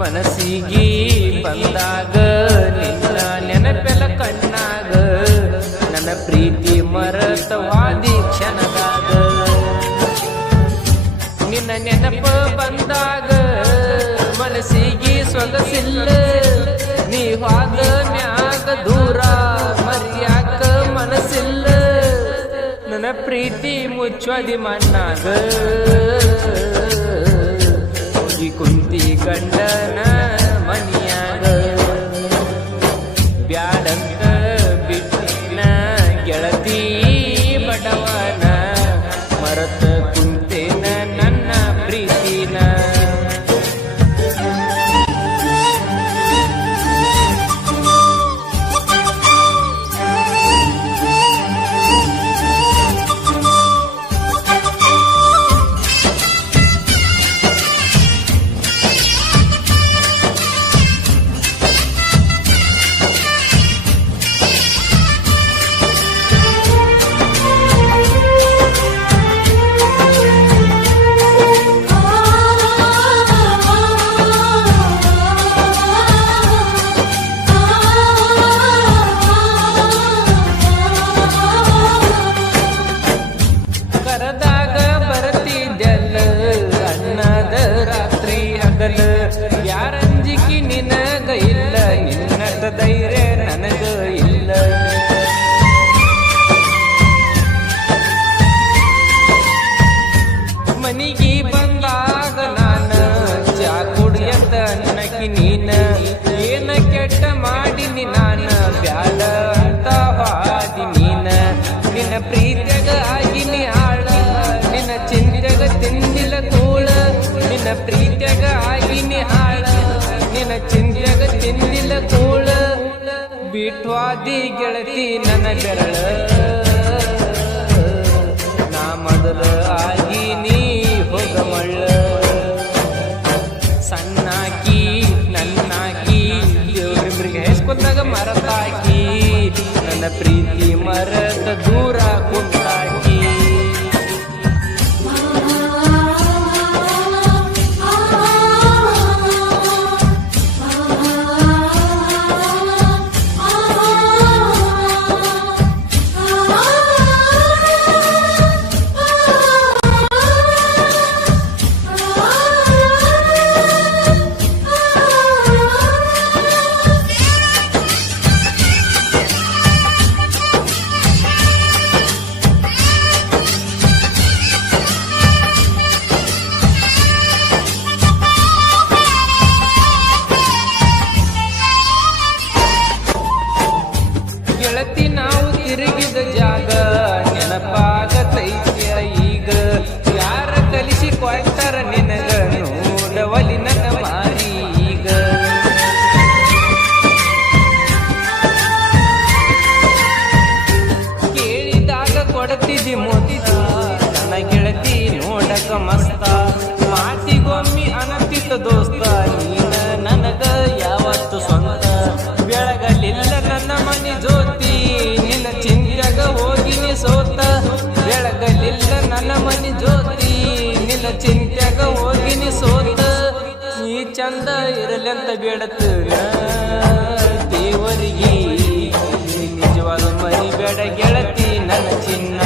ಮನಸ್ಸಿಗೆ ಬಂದಾಗ, ನಿನ್ನ ನೆನಪೆಲ್ಲ ಕಣ್ಣಾಗ, ನನ್ನ ಪ್ರೀತಿ ಮರತವಾದಿ ಕ್ಷಣದಾಗ. ನಿನ್ನ ನೆನಪ ಬಂದಾಗ, ಮನಸ್ಸಿಗೆ ಸೊಗಸಿಲ್ಲ ನೀ ಹೋದ ಮ್ಯಾಗ ದೂರ, ಮರ್ಯಾಕ ಮನಸ್ಸಿಲ್ಲ. ನನ್ನ ಪ್ರೀತಿ ಮುಚ್ಚದಿ ಮಣ್ಣಾಗ. ಹೋಗಿ ಕುಂತಿ ಗಂಡನ ಮನಿಯಾಗ ಬ್ಯಾಡಂತ ಬಿಟ್ಟಿನ ಗೆಳತಿ ಬಡವನ ಮನಿಗೆ ಬಂದಾಗ ನಾನ ಚಾ ಕುಡಿಯಂತ ಅನ್ನಕಿ ನೀನ, ಏನ ಕೆಟ್ಟ ಮಾಡಿನಿ ನಾನ, ಬ್ಯಾಡ ಅಂತ ಹಾದಿ ನೀನ. ನಿನ್ನ ಪ್ರೀತಿಯಾಗ ಆಗಿನಿ ಆಳ, ನಿನ್ನ ಚಿಂತೆಗ ತಿಂದಿಲ್ಲ ತೋಳ ನಿನ್ನ ಪ್ರೀತಿಯಾಗ ಆಗಿನಿ ಆಳ, ನಿನ್ನ ಚಿಂತೆಗ ತಿಂದಿಲ್ಲ ತೋಳ ಬಿಟ್ವಾದಿ ಗೆಳತಿ ನನ್ನ ಬೆರಳ. ಪ್ರೀತಿ ಮರದ ದೂರ ಕುಂತಾಕಿ ನೋಡಕ ಮಸ್ತ ಮಾತಿಗೊಮ್ಮಿ ಅನಂತಿತ ದೋಸ್ತ, ನೀನ ನನಗ ಯಾವತ್ತು ಸ್ವಂತ? ಬೆಳಗಲಿಲ್ಲ ನನ್ನ ಮನೆ ಜ್ಯೋತಿ, ನಿನ್ನ ಚಿಂತ್ಯಾಗ ಹೋಗಿನಿ ಸೋತ. ಬೆಳಗಲಿಲ್ಲ ನನ್ನ ಮನೆ ಜ್ಯೋತಿ, ನಿನ್ನ ಚಿಂತ್ಯಾಗ ಹೋಗಿನಿ ಸೋತ. ನೀ ಚಂದ ಇರಲೆಂತ ಬೇಡತ ದೇವರಿಗೆ ನಿಜವಾದ ನಿಜವಾದ ಮರಿಬೇಡ ಗೆಳತಿ, ನನ್ನ ಚಿನ್ನ.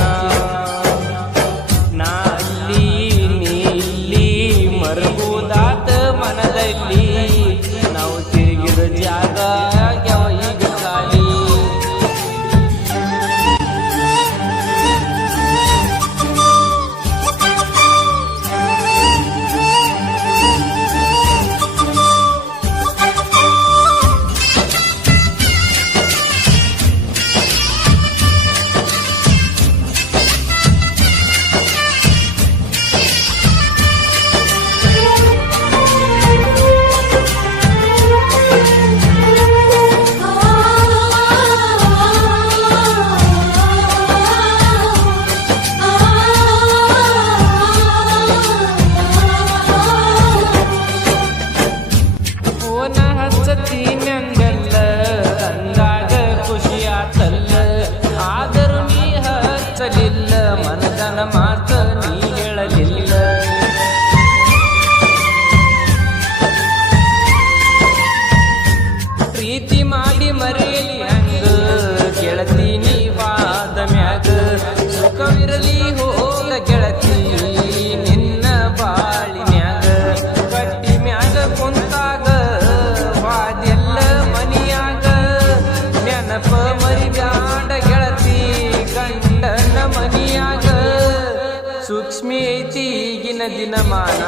ದಿನ ದಿನಮಾನ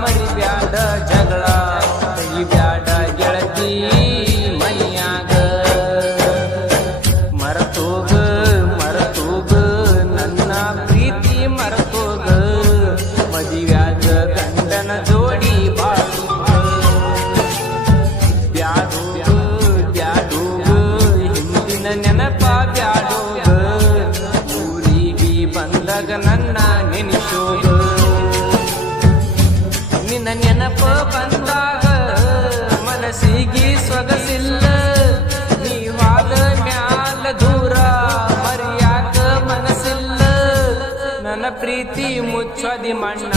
ಮರಿಬ್ಯಾಡ ಜಗಳ ಸೊಗಸಿಲ್ಲ ನೀವಾದ ಮ್ಯಾಲ ದೂರ ಮರ್ಯಾಕ ಮನಸ್ಸಿಲ್ಲ. ನನ್ನ ಪ್ರೀತಿ ಮುಚ್ಚದಿ ಮಣ್ಣಾಗ